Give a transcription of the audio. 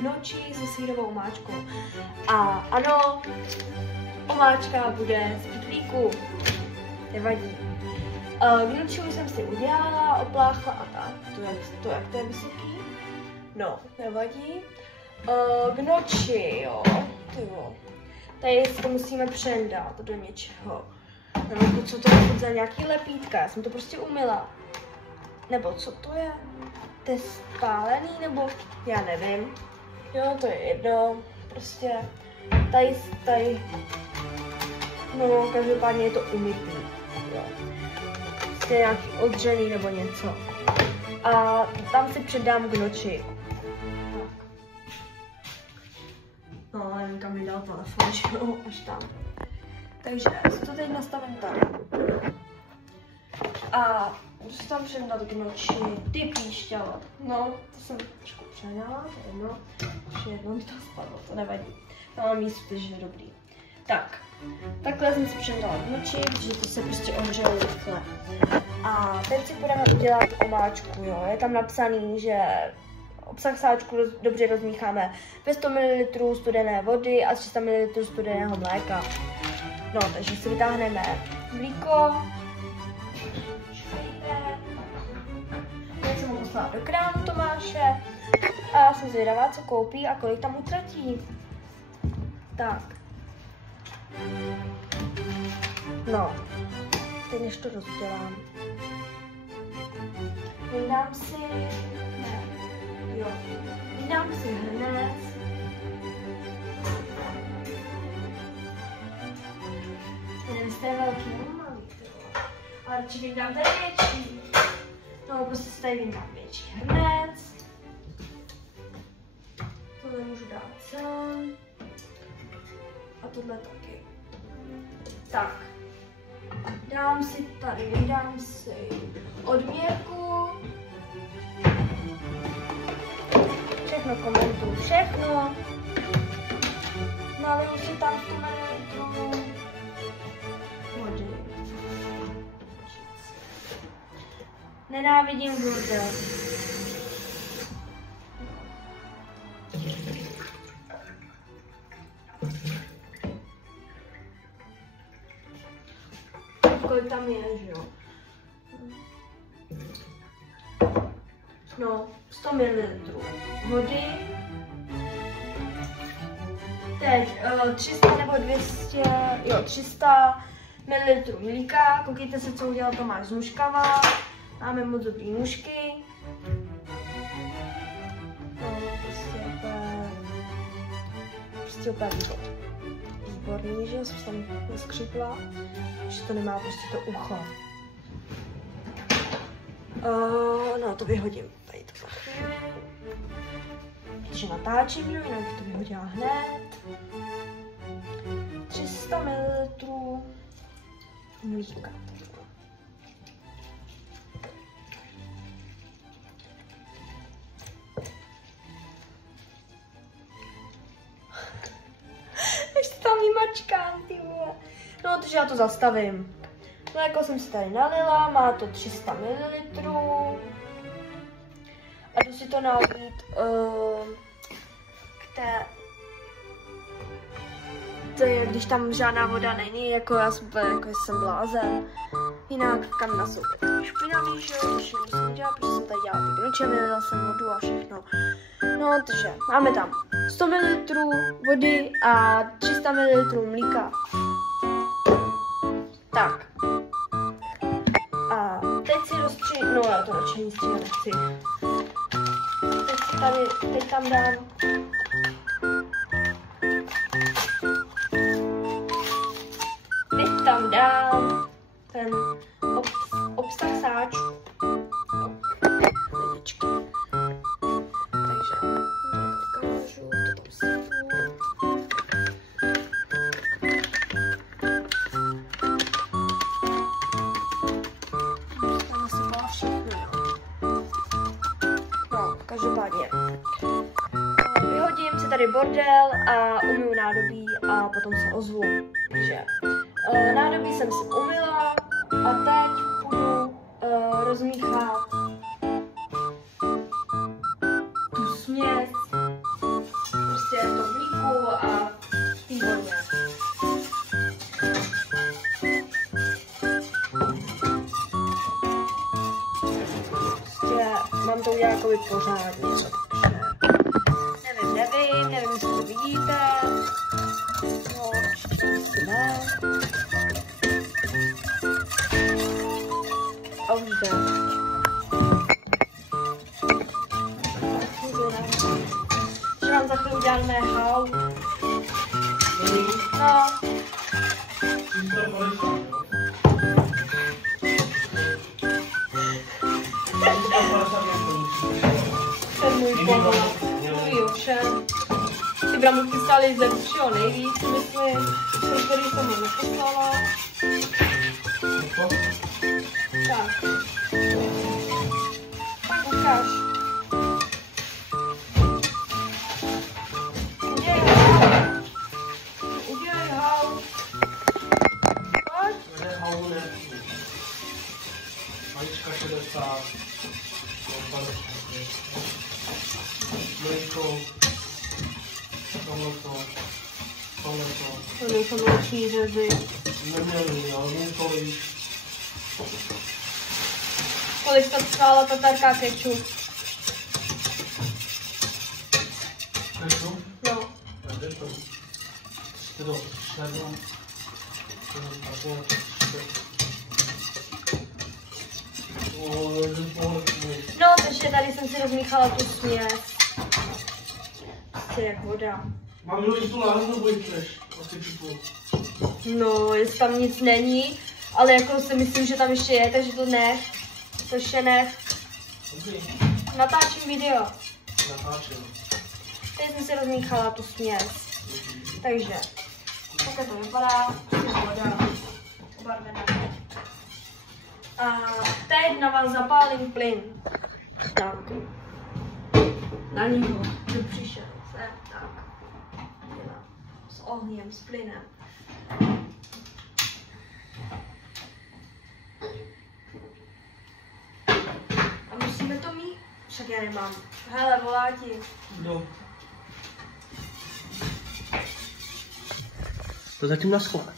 gnoči se sýrovou omáčkou. A ano, omáčka bude z pytlíku. Nevadí. Gnoči už jsem si udělala, opláchla a tak. Jak to je vysoký? No, nevadí. Gnoči, jo. Tady si to musíme přendat do něčeho. Nebo co to je za nějaký lepítka? Já jsem to prostě umyla. Nebo co to je? To je spálený, nebo já nevím. Jo, to je jedno. Prostě tady. No, každopádně je to umytý. Jo. To je nějaký odřený nebo něco. A tam si přidám gnoči. No, nevím, kam mi dal telefon, že jo, až tam. Takže si to teď nastavím tady. A musím tam předat gnoči, ty píšťalo. No, to jsem trošku přehnala, to je jedno. Ještě jednou mi to spadlo, to nevadí. Tam mám místo, že je dobrý. Tak, takhle jsem si předala gnoči, protože to se prostě ohřeje rychle. A teď si budeme udělat omáčku, jo. Je tam napsaný, že obsah sáčku dobře rozmícháme ve 100 ml studené vody a 300 ml studeného mléka. No, takže si vytáhneme mlíko. Teď jsem ho poslala do krámu Tomáše a já jsem zvědavá, co koupí a kolik tam utratí. Tak. No, teď než to rozdělám. Vydám si hrnec. Jeden z té velký nebo malý, ale radši vydám tady větší. No, prostě si tady vydám větší hrnec. Tohle můžu dát sem. A tohle taky. Tak. Dám si odměrku. Všechno komentuju, všechno. Naliju si tam 100 ml vody. Nenávidím burdel. Kolik tam je, že jo? No, 100 ml vody. Teď 300 nebo 200, jo, 300 ml mlíka. Koukejte se, co udělal Tomáš z nůžkama. Máme moc dobrý nůžky. No, prostě úplně výborný, že jo, jsem tam neskřipla, že to nemá prostě to ucho. No, to vyhodím tady to za chvíli. Protože natáčím, že jinak bych to vyhodila hned. 300 ml mlíka. Ještě tam mačkám, ty vole. No, takže já to zastavím. Mléko jsem si tady nalila, má to 300 ml. A jdu si to nalít k té... To je, když tam žádná voda není, jako já jsem, jsem blázen. Jinak kanna jsou špinavý, že jo, když musím dělat, protože jsem tady dělala ty gnoče, vylila jsem vodu a všechno. No, takže máme tam 100 ml vody a 300 ml mlíka. Tak. A teď si rozstříhnu, no já to radši nic nechci. Teď tam dám ten obsah sáčku. Lidičky. Takže ukážu, to tam sypu. Tam nasypala všechno, jo. No, každopádně. Vyhodím si tady bordel a umyju nádobí a potom se ozvu. Takže nádobí jsem si umyla a teď budu rozmíchat tu směs jakoby pořádně, takže nevím, jestli to vidíte. No, ještě ne. A už jde. Že vám za chvíli uděláme how. No. Ten můj pohled. Můj ovšem. Ty bramburky stály ze všeho nejvíc, myslím. Protože jsem ho neposlala. Tak. Tak ukáž. Udělej hau. Pojď. Malička 60. Mlíko. Tohleto. To nejsou mléční řezy. Neměli, ale několik. Kolik to stála tatarka kečup? Kečup? No. Kde to? Je to 7. No, takže tady jsem si rozmíchala tu směs. Prostě jak voda. Mám jo tu láhnu nebo jdeš? No, jestli tam nic není, ale jako si myslím, že tam ještě je, takže to nech. To ještě nech. Okay. Natáčím video. Natáčím. Teď jsem si rozmíchala tu směs. Takže, takhle to vypadá. Voda. Obarvená. A teď na vás zapálím plyn. Tak. Na něho. Kdo přišel. Sem, tak. S ohněm, s plynem. A musíme to mít? Však já nemám. Hele, volá ti. Kdo? To zatím na schvál.